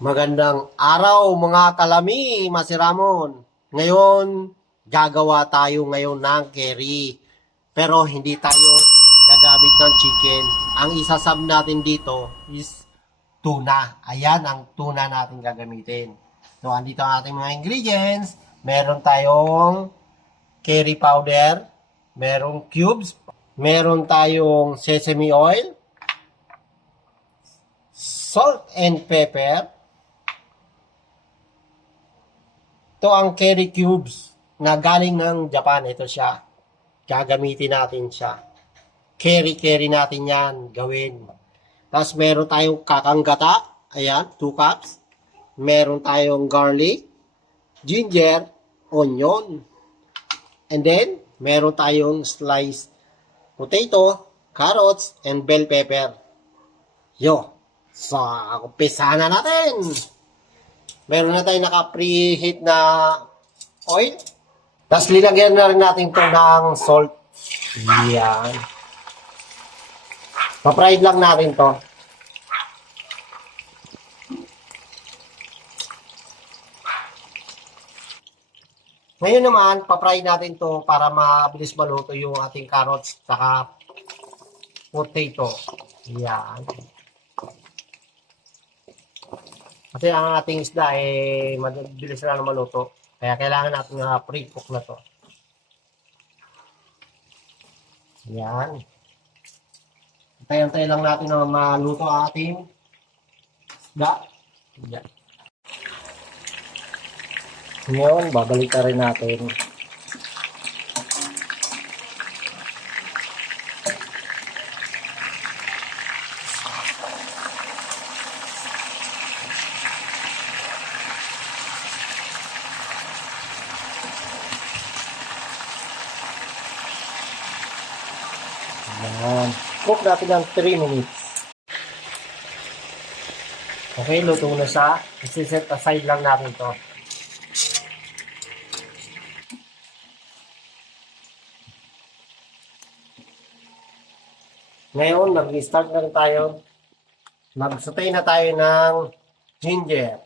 Magandang araw mga kalami, Masiramon. Ngayon, gagawa tayo ngayon ng curry. Pero hindi tayo gagamit ng chicken. Ang isasab natin dito is tuna. Ayan ang tuna natin gagamitin. So, andito ang ating mga ingredients. Meron tayong curry powder, merong cubes, meron tayong sesame oil, salt and pepper. Ito ang curry cubes na galing ng Japan. Ito siya. Gagamitin natin siya. Curry natin yan gawin. Tapos meron tayong kakanggata. Ayan, 2 cups. Meron tayong garlic, ginger, onion. And then, meron tayong sliced potato, carrots, and bell pepper. Yo. So, umpisa na natin. Meron na tayong naka-preheat na oil. Tapos linagyan na rin natin ito ng salt. Yan. Pa-fried lang natin to. Ngayon naman, pa-fry natin to para mabilis maluto yung ating carrots saka potato. Yan. Kasi ang ating isda mabilis na maluto. Kaya kailangan natin na pre-cook na to. Yan. Antay-antay lang natin na maluto ang ating isda. Yan. Ngayon, babalik na rin natin. Yan. Cook natin ng 3 minutes. Okay, luto na siya. Isiset aside lang natin to. Ngayon, mag-start na rin tayo. Mag-saute na tayo ng ginger.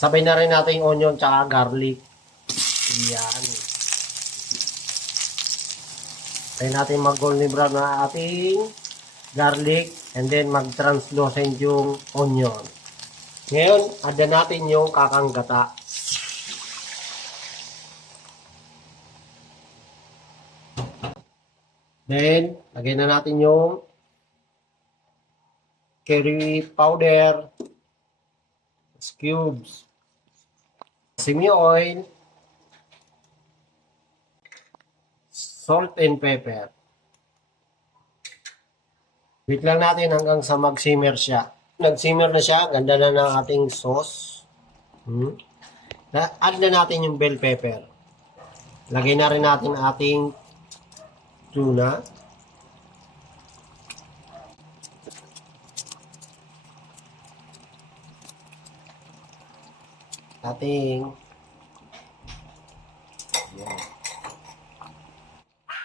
Sabay na rin natin yung onion tsaka garlic. Yan. Tayo natin mag-golden brown na ating garlic and then mag-translucent yung onion. Ngayon, add natin yung kakanggata. Then, lagyan na natin yung curry powder, cubes, sesame oil, salt and pepper. Wait lang natin hanggang sa mag-simmer siya. Nag-simmer na siya, ganda na ng ating sauce. Add na natin yung bell pepper. Lagay na rin natin ating tuna. Ating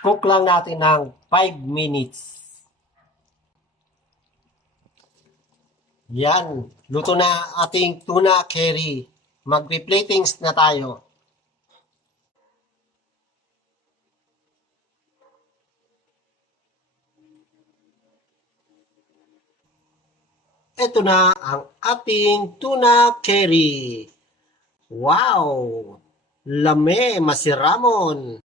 cook lang natin ng 5 minutes. Yan. Luto na ating tuna curry. Mag-platings na tayo. Ito na ang ating tuna curry. Wow! Lame, Masiramon!